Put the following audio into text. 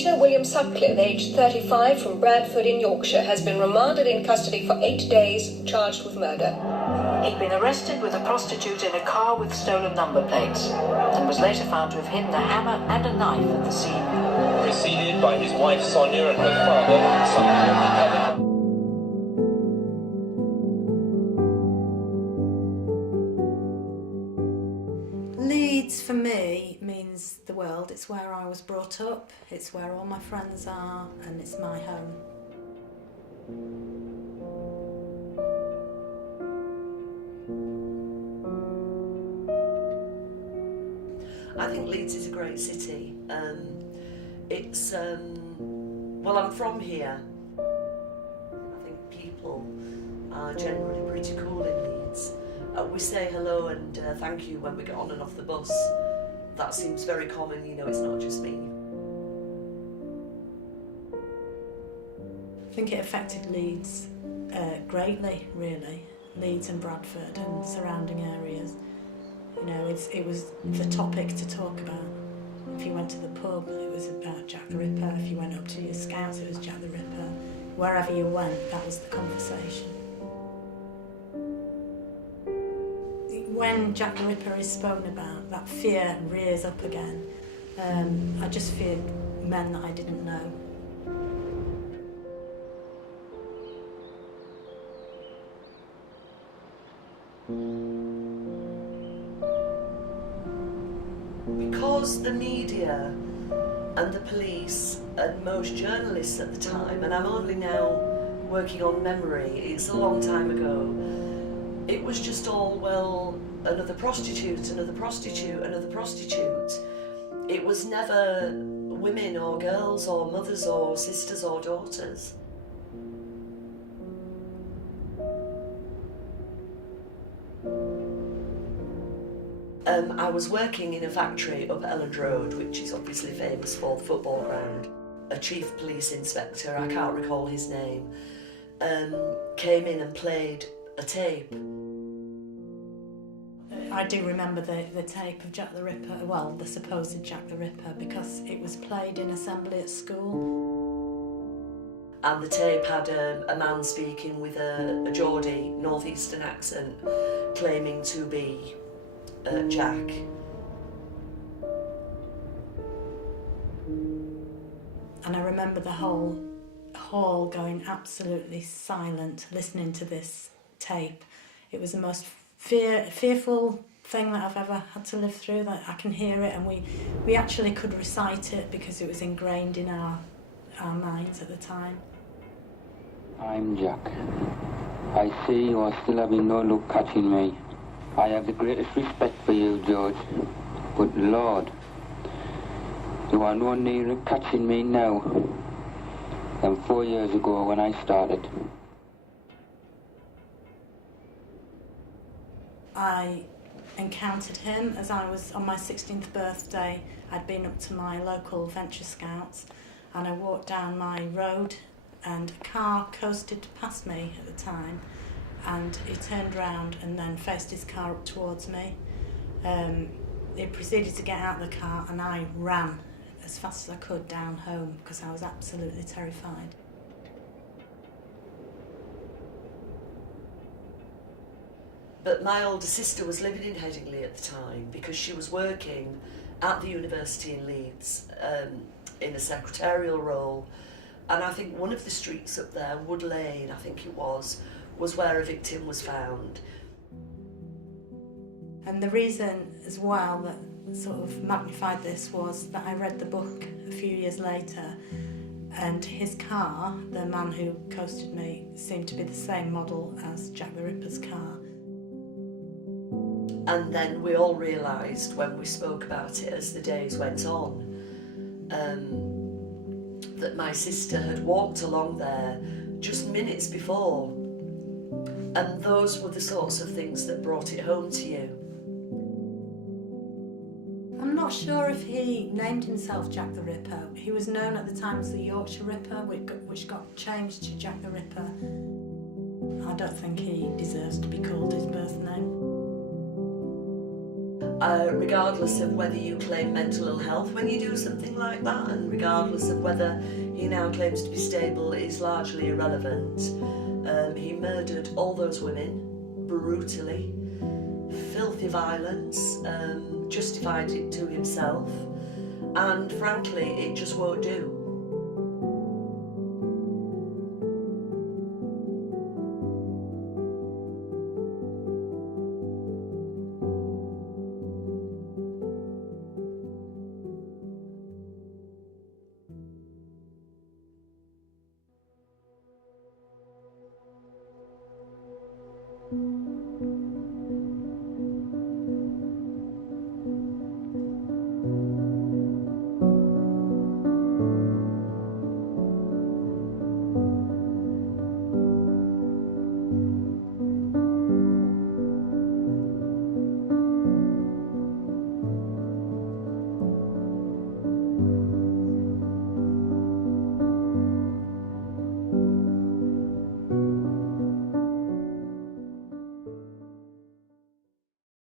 Peter William Sutcliffe, aged 35, from Bradford in Yorkshire, has been remanded in custody for 8 days, charged with murder. He'd been arrested with a prostitute in a car with stolen number plates and was later found to have hidden a hammer and a knife at the scene. Preceded by his wife Sonia and her father, Sutcliffe recovered. Leeds for me means the world. It's where I was brought up, it's where all my friends are, and it's my home. I think Leeds is a great city. Well, I'm from here. I think people are generally pretty cool in Leeds. We say hello and thank you when we get on and off the bus. That seems very common, you know, it's not just me. I think it affected Leeds greatly, really. Leeds and Bradford and surrounding areas. You know, it was the topic to talk about. If you went to the pub, it was about Jack the Ripper. If you went up to your scouts, it was Jack the Ripper. Wherever you went, that was the conversation. When Jack the Ripper is spoken about, that fear rears up again. I just feared men that I didn't know. Because the media and the police and most journalists at the time, and I'm only now working on memory, it's a long time ago, it was just all, well, another prostitute, another prostitute, another prostitute. It was never women or girls or mothers or sisters or daughters. I was working in a factory up Elland Road, which is obviously famous for the football ground. A chief police inspector, I can't recall his name, came in and played a tape. I do remember the tape of Jack the Ripper, well, the supposed Jack the Ripper, because it was played in assembly at school. And the tape had a man speaking with a Geordie northeastern accent, claiming to be Jack. And I remember the whole hall going absolutely silent, listening to this tape. It was the most fearful thing that I've ever had to live through. That I can hear it, and we actually could recite it because it was ingrained in our minds at the time. I'm Jack. I see you are still having no luck catching me. I have the greatest respect for you, George, but Lord, you are no nearer catching me now than 4 years ago when I started. I encountered him as I was on my 16th birthday. I'd been up to my local Venture Scouts and I walked down my road and a car coasted past me at the time, and he turned round and then faced his car up towards me. He proceeded to get out of the car and I ran as fast as I could down home because I was absolutely terrified. But my older sister was living in Headingley at the time because she was working at the university in Leeds in a secretarial role, and I think one of the streets up there, Wood Lane I think it was where a victim was found. And the reason as well that sort of magnified this was that I read the book a few years later, and his car, the man who coasted me, seemed to be the same model as Jack the Ripper's car. And then we all realised when we spoke about it as the days went on, that my sister had walked along there just minutes before, and those were the sorts of things that brought it home to you. I'm not sure if he named himself Jack the Ripper. He was known at the time as the Yorkshire Ripper, which got changed to Jack the Ripper. I don't think he deserves to be called his birth name. regardless of whether you claim mental ill health when you do something like that, and regardless of whether he now claims to be stable, is largely irrelevant. He murdered all those women brutally, filthy violence, justified it to himself, and frankly it just won't do.